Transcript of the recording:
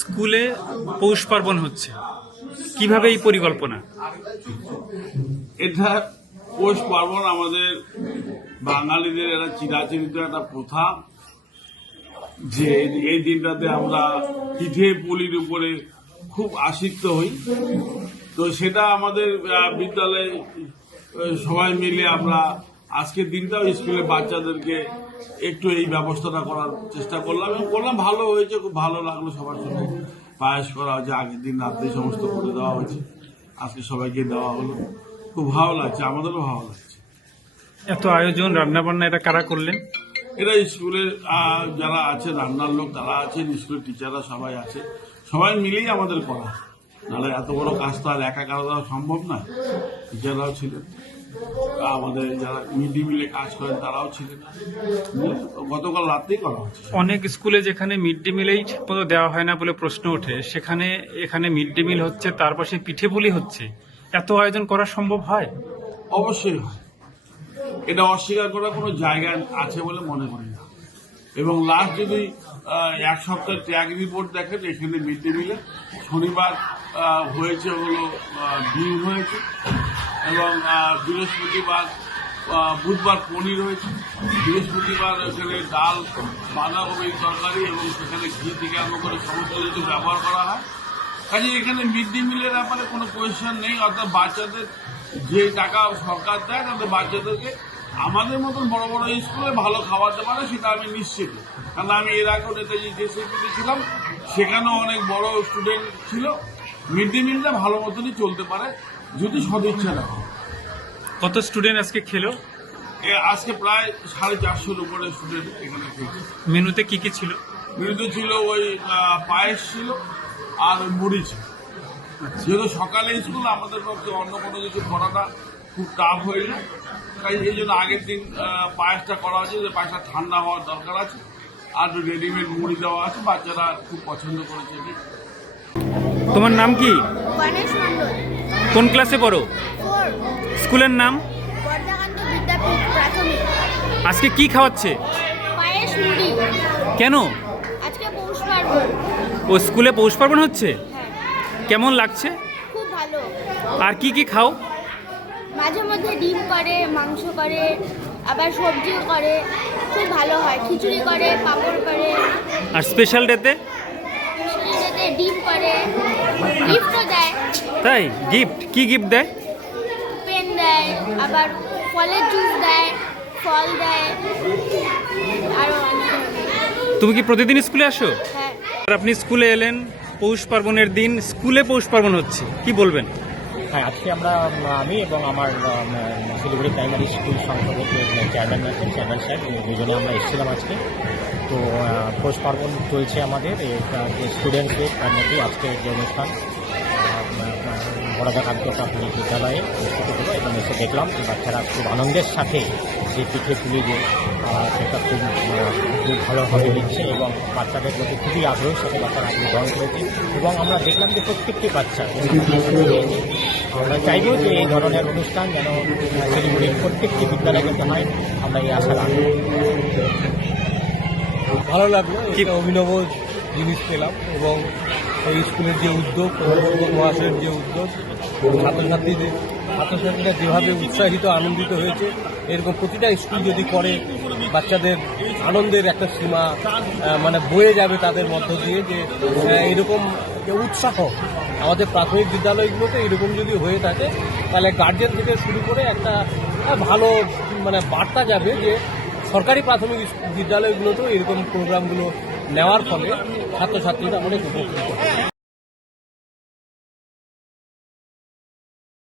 স্কুলে পৌষ পার্বণ হচ্ছে, কিভাবে এই পরিকল্পনা? এটা পৌষ পার্বণ আমাদের বাঙালিদের একটা চিরাচরিত একটা প্রথা, যে এই দিনটাতে আমরা পিঠে পুলির উপরে খুব আসক্ত হই। তো সেটা আমাদের বিদ্যালয়ে সবাই মিলে আমরা আজকের দিনটাও স্কুলের বাচ্চাদেরকে একটু এই ব্যবস্থাটা করার চেষ্টা করলাম এবং করলাম, ভালো হয়েছে, খুব ভালো লাগলো। সবার সঙ্গে পায়েস করা হয়েছে, আগের দিন রাত্রে সমস্ত করে দেওয়া হয়েছে, আজকে সবাইকে দেওয়া হলো, খুব ভালো লাগছে, আমাদেরও ভালো লাগছে। এত আয়োজন, রান্না বান্না এটা কারা করলেন? এটা স্কুলের যারা আছে, রান্নার লোক তারা আছেন, স্কুলের টিচাররা সবাই আছে, সবাই মিলেই আমাদের করা। নাহলে এত বড় কাজ তো আর একা করা সম্ভব না। টিচাররাও ছিলেন, আমাদের যারা মিড ডে মিলে কাজ করেন তারাও ছিলেন। গতকাল রাতেই করা হচ্ছে। অনেক স্কুলে যেখানে মিড ডে মিলেই ঠিকমতো দেওয়া হয় না বলে প্রশ্ন ওঠে, সেখানে এখানে মিড ডে মিল হচ্ছে, তার পাশে পিঠে পুলি হচ্ছে, এত আয়োজন করা সম্ভব হয়? অবশ্যই হয়, এটা অস্বীকার করার কোনো জায়গা আছে বলে মনে করি না। এবং লাস্ট যদি এক সপ্তাহ ট্র্যাক রিপোর্ট দেখেন, এখানে মিড ডে মিলে শনিবার হয়েছে হলো ডিম হয়েছে, এবং বৃহস্পতিবার বুধবার পনির হয়েছে, বৃহস্পতিবার এখানে ডাল, বাঁধাকপির তরকারি এবং সেখানে ঘি থেকে আরম্ভ করে সমস্ত কিছু ব্যবহার করা হয়। কাজে এখানে মিড ডে মিলের ব্যাপারে কোনো কোয়েশ্চেন নেই। অর্থাৎ বাচ্চাদের যে টাকা সরকার দেয় তাদের বাচ্চাদেরকে আমাদের মতন বড় বড় স্কুলে ভালো খাওয়াতে পারে, সেটা আমি নিশ্চিত। কারণ আমি এর আগেও নেতাজি জেসিপিতে ছিলাম, সেখানেও অনেক বড় স্টুডেন্ট ছিল। মিড ডে মিলটা ভালো মতনই চলতে পারে যদি সদিচ্ছা রাখে। কত স্টুডেন্ট আজকে খেলো? আজকে প্রায় 450-র উপরে স্টুডেন্ট এখানে খেয়েছে। মেনুতে কি কি ছিল? মেনুতে ছিল ওই পায়েস ছিল আর মুড়ি ছিল। যেহেতু সকালে স্কুল, আমাদের পক্ষে অন্য কোনো কিছু করাটা খুব টাফ হয়ে যায়, তাই এই জন্য আগের দিন পায়েসটা করা হয়েছে, যে পায়েসটা ঠান্ডা হওয়ার দরকার আছে, আর রেডিমেড মুড়ি দেওয়া আছে, বাচ্চারা খুব পছন্দ করেছে। তোমার নাম কি? গণেশ মণ্ডল। কোন ক্লাসে পড়ো? 4 স্কুলের নাম? বর্ধাকান্ত বিদ্যাপীঠ প্রাথমিক। আজকে কি খাওয়াচ্ছে? পায়েস মুড়ি। কেন? আজকে পৌষ পার্বণ। ও স্কুলে পৌষ পার্বণ হচ্ছে? হ্যাঁ, কেমন লাগছে? খুব ভালো। আর কি কি খাও? মাঝে মধ্যে ডিম করে, মাংস করে, আবার সবজিও করে, খুব ভালো হয়। খিচুড়ি করে, পাঁপড় করে। আর স্পেশাল ডেতে? স্পেশালিতে ডিম করে, গিফটও দেয়। তাই? গিফট কি গিফট দেয়? পেন দেয়, আবার ফলের জুস দেয়, ফল দেয়, আরও অনেক। তুমি কি প্রতিদিন স্কুলে আসো? হ্যাঁ। আর আপনি স্কুলে এলেন, পৌষ পার্বণের দিন স্কুলে পৌষ পার্বণ হচ্ছে, কি বলবেন? হ্যাঁ, আজকে আমি এবং আমার শিলিগুড়ি প্রাইমারি স্কুল সংসদের চেয়ারম্যান আছেন, চেয়ারম্যান সাহেব, দুজনে আমরা এসেছিলাম আজকে। তো পৌষ পার্বণ চলছে আমাদের স্টুডেন্টসদের, তার মধ্যে আজকে যে অনুষ্ঠান বড়দাকান্ত প্রাথমিক বিদ্যালয়ে অনুষ্ঠিত হলো, এবং এসে দেখলাম যে বাচ্চারা খুব আনন্দের সাথে যে পিঠে পুলি যে সেটা খুব ভালোভাবে দিচ্ছে, এবং বাচ্চাদের প্রতি খুবই আগ্রহের সাথে বাচ্চারা অংশগ্রহণ করেছে। এবং আমরা দেখলাম যে প্রত্যেকটি বাচ্চা, আমরা চাইব যে এই ধরনের অনুষ্ঠান যেন শিলিগুড়ির প্রত্যেকটি বিদ্যালয়ে করতে হয়, আমরা এই আশা রাখব। ভালো লাগলো, একটা অভিনব জিনিস পেলাম, এবং এই স্কুলের যে উদ্যোগ, মহাশয়ের যে উদ্যোগ, ছাত্রছাত্রীরা যেভাবে উৎসাহিত আনন্দিত হয়েছে, এরকম প্রতিটা স্কুল যদি করে, বাচ্চাদের আনন্দের একটা সীমা মানে বয়ে যাবে তাদের মধ্য দিয়ে, যে এরকম যে উৎসাহ আমাদের প্রাথমিক বিদ্যালয়গুলোতে এরকম যদি হয়ে থাকে, তাহলে গার্জেন থেকে শুরু করে একটা ভালো মানে বার্তা যাবে যে সরকারি প্রাথমিক বিদ্যালয়গুলোতেও এরকম প্রোগ্রামগুলো নেওয়ার ফলে ছাত্রছাত্রীরা অনেক উপকৃত।